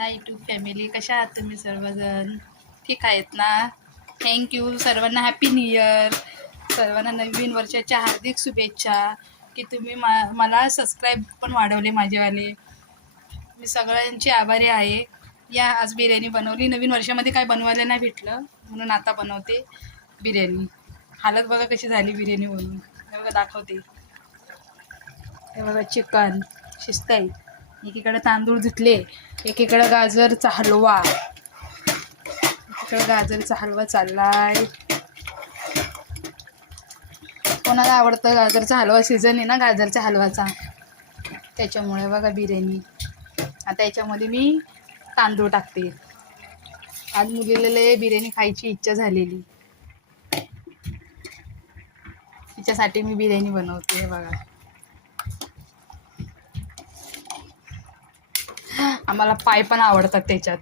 High to family, कशा आहात तुम्ही सर्वजण? ठीक आहेत ना? थँक्यू. सर्वांना हॅपी न्यू इयर. सर्वांना नवीन वर्षाच्या हार्दिक शुभेच्छा. की तुम्ही मला सबस्क्राईब पण वाढवले माझेवाले. मी सगळ्यांची आभारी आहे. या आज बिर्याणी बनवली. नवीन वर्षामध्ये काय बनवायला नाही भेटलं म्हणून आता बनवते बिर्याणी. हालत बघा कशी झाली बिर्याणी बनवून. हे बघा दाखवते. हे बघा चिकन शिजतंय. एकीकडे तांदूळ धुतले, एकीकडे गाजरचा हलवा, एकीकडे गाजरचा हलवा चाललाय. कोणाला आवडतं गाजरचा हलवा? सीझन आहे ना गाजरच्या हलवाचा, त्याच्यामुळे बघा बिर्याणी. आता याच्यामध्ये मी तांदूळ टाकते. आज मुलीला लय बिर्याणी खायची इच्छा झालेली, तिच्यासाठी मी बिर्याणी बनवते. बघा आम्हाला पाय पण आवडतात, त्याच्यात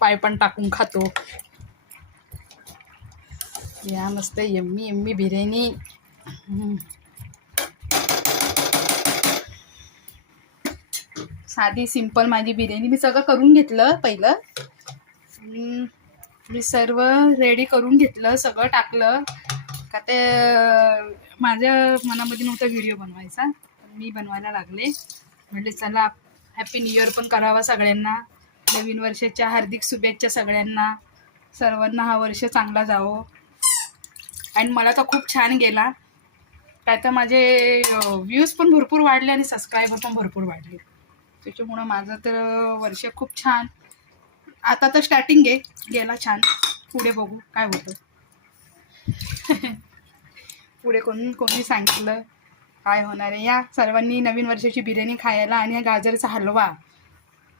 पाय पण टाकून खातो. या मस्त यम्मी यम्मी बिर्याणी. साधी सिंपल माझी बिर्याणी. मी सगळं करून घेतलं पहिलं. मी सर्व रेडी करून घेतलं, सगळं टाकलं का ते माझ्या मनामध्ये नव्हता व्हिडिओ बनवायचा, मी बनवायला लागले. म्हणजे चला हॅपी न्यू इयर पण करावा सगळ्यांना. नवीन वर्षाच्या हार्दिक शुभेच्छा सगळ्यांना. सर्वांना हा वर्ष चांगला जावो. आणि मला तर खूप छान गेला. काय तर माझे व्ह्यूज पण भरपूर वाढले आणि सबस्क्रायबर पण भरपूर वाढले. त्याच्यामुळं माझं तर वर्ष खूप छान. आता तर स्टार्टिंग आहे, गेला छान. पुढे बघू काय होतं. पुढे कोणी सांगितलं काय होणार आहे. या सर्वांनी नवीन वर्षाची बिर्याणी खायला. आणि गाजरचा हलवा,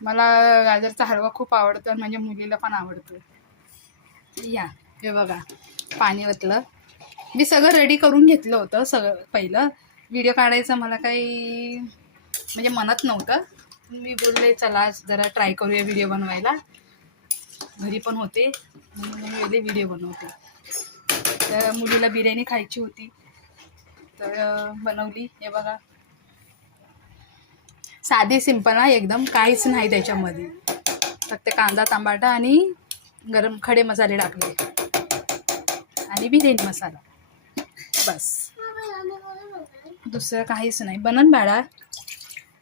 मला गाजरचा हलवा खूप आवडतो आणि माझ्या मुलीला पण आवडतो. या हे बघा पाणी ओतलं. मी सगळं रेडी करून घेतलं होतं सगळं. पहिलं व्हिडिओ काढायचं मला काही म्हणजे मनात नव्हतं. मी बोलले चला जरा ट्राय करूया व्हिडिओ बनवायला. घरी पण होते म्हणून मी वेगळे व्हिडिओ बनवते. तर मुलीला बिर्याणी खायची होती तर बनवली. हे बघा साधी सिंपल आहे एकदम, काहीच नाही त्याच्यामध्ये. फक्त कांदा टमाटा आणि गरम खडे मसाले टाकले आणि बिर्याणी मसाला, बस. दुसरं काहीच नाही. बनन बाळा,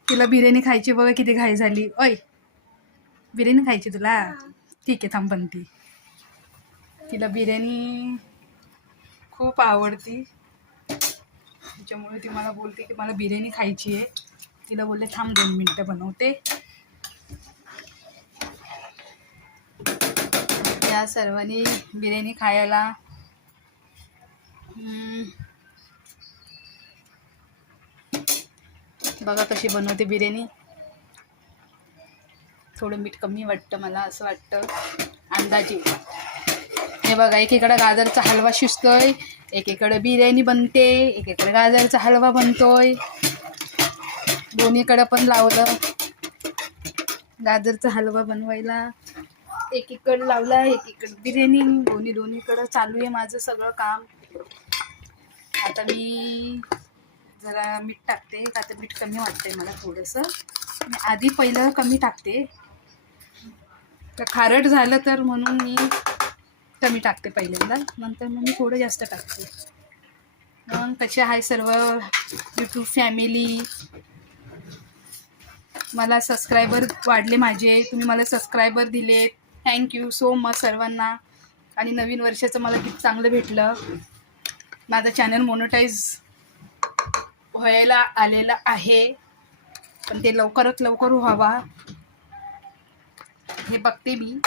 तुला बिर्याणी खायची. बघा किती घाई झाली. ओय बिर्याणी खायची तुला? ठीक आहे थांब बनती. तिला बिर्याणी खूप आवडती, त्याच्यामुळे ती मला बोलते की मला बिर्याणी खायची आहे. तिला बोलले थांब 2 मिनटं बनवते. या सर्वांनी बिर्याणी खायला. बघा कशी बनवते बिर्याणी. थोडं मीठ कमी वाटतं मला, असं वाटतं अंदाजे. हे बघा एकीकडे गाजरचा हलवा शिजतोय, एकीकडे बिर्याणी बनते, एकीकडे गाजरचा हलवा बनतोय. दोन्हीकडे पण लावलं गाजरचा हलवा बनवायला. एकीकडे लावला, एकीकडे बिर्याणी. दोन्हीकडे चालू आहे माझं सगळं काम. आता मी जरा मीठ टाकते, का तर मीठ कमी वाटतंय मला थोडंसं. मी आधी पहिलं कमी टाकते, तर खारट झालं तर म्हणून मी कमी टाकते पहिल्यांदा. नंतर मग मी थोडं जास्त टाकते. मग कसे आहे सर्व यूट्यूब फॅमिली? मला सबस्क्रायबर वाढले माझे, तुम्ही मला सबस्क्रायबर दिले. थँक्यू सो मच सर्वांना. आणि नवीन वर्षाचं मला किती चांगलं भेटलं. माझं चॅनल मोनेटाईज व्हायला आलेलं आहे, पण ते लवकरात लवकर व्हावा हे बघते मी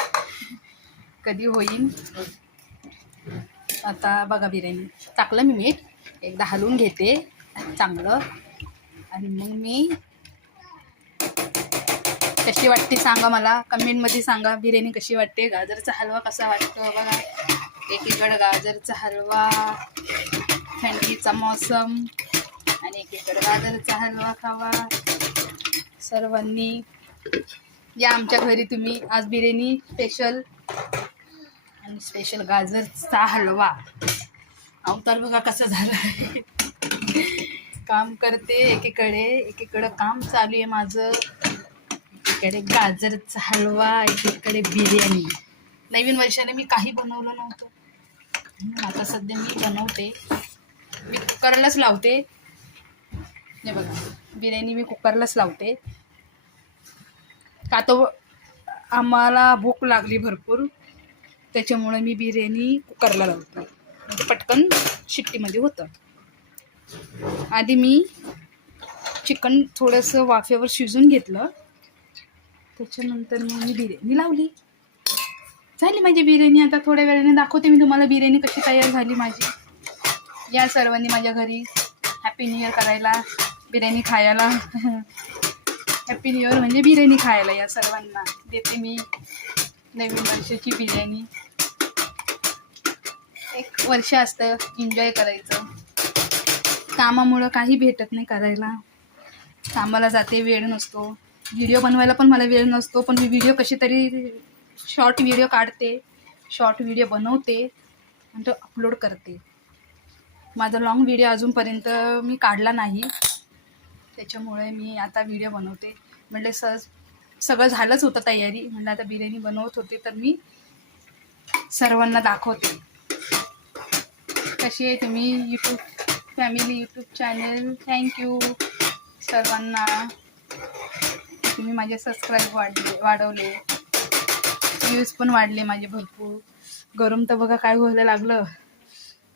कधी होईल. आता बघा बिर्याणी टाकलं मी मीठ. एकदा हलवून घेते चांगलं आणि मग मी कशी वाटते सांगा मला कमेंटमध्ये सांगा. बिर्याणी कशी वाटते, गाजरचा हलवा कसा वाटतो. बघा एकीकडे गाजरचा हलवा, थंडीचा मौसम, आणि एकीकडे गाजरचा हलवा खावा सर्वांनी. या आमच्या घरी तुम्ही. आज बिर्याणी स्पेशल आणि स्पेशल गाजरचा हलवा. अवतार बघा कसं झालं. काम करते एकीकडे काम चालू आहे माझं. एकीकडे गाजरचा हलवा, एकीकडे बिर्याणी. नवीन वर्षाने मी काही बनवलं नव्हतं, आता सध्या मी बनवते. मी कुकरलाच लावते. हे बघा, बिर्याणी मी कुकरलाच लावते. का तो आम्हाला भूक लागली भरपूर, त्याच्यामुळे मी बिर्याणी कुकरला लावते, म्हणजे पटकन शिट्टीमध्ये होतं. आधी मी चिकन थोडंसं वाफेवर शिजून घेतलं, त्याच्यानंतर मग मी बिर्याणी लावली. झाली माझी बिर्याणी. आता थोड्या वेळाने दाखवते मी तुम्हाला बिर्याणी कशी तयार झाली माझी. या सर्वांनी माझ्या घरी हॅपी न्यू इयर करायला, बिर्याणी खायला. हॅपी न्यू इयर म्हणजे बिर्याणी खायला या सर्वांना देते मी नवीन वर्षाची बिर्याणी. एक वर्ष असतं एन्जॉय करायचं. कामामुळं काही भेटत नाही करायला. कामाला जाते, वेळ नसतो. व्हिडिओ बनवायला पण मला वेळ नसतो, पण मी व्हिडिओ कशी तरी शॉर्ट व्हिडिओ काढते, शॉर्ट व्हिडिओ बनवते आणि तो अपलोड करते. माझा लॉंग व्हिडिओ अजूनपर्यंत मी काढला नाही, त्याच्यामुळे मी आता व्हिडिओ बनवते. म्हटले सगळं झालंच होतं तयारी, म्हटलं आता बिर्याणी बनवत होते तर मी सर्वांना दाखवते. कशी आहे तुम्ही YouTube family, YouTube channel. Thank you सर्वांना. तुम्ही माझे सबस्क्राईब वाढवले, व्ह्यूज पण वाढले माझे भरपूर. गरम तर बघा काय व्हायला लागलं.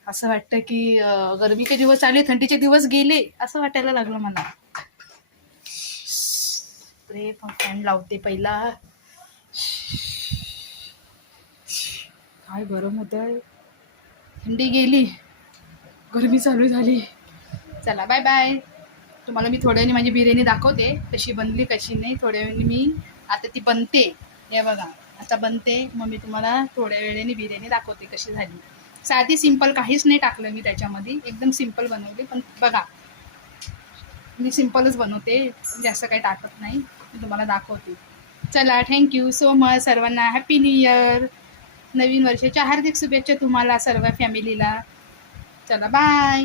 असं वाटतं की गरमीचे दिवस आले, थंडीचे दिवस गेले असं वाटायला लागलं मला. स्प्रे फॅन लावते पहिला. काय गरम होतंय. थंडी गेली, गरमी चालू झाली. चला बाय बाय. तुम्हाला मी थोड्या वेळाने माझी बिर्याणी दाखवते कशी बनली कशी नाही. थोड्या वेळाने मी आता ती बनते, हे बघा आता बनते. मग मी तुम्हाला थोड्या वेळाने बिर्याणी दाखवते कशी झाली. साधी सिंपल, काहीच नाही टाकलं मी त्याच्यामध्ये, एकदम सिंपल बनवते. पण बघा मी सिंपलच बनवते, जास्त काही टाकत नाही. मी तुम्हाला दाखवते. चला थँक्यू सो मच सर्वांना. Happy new year. नवीन वर्षाच्या हार्दिक शुभेच्छा तुम्हाला सर्व फॅमिलीला. चला बाय.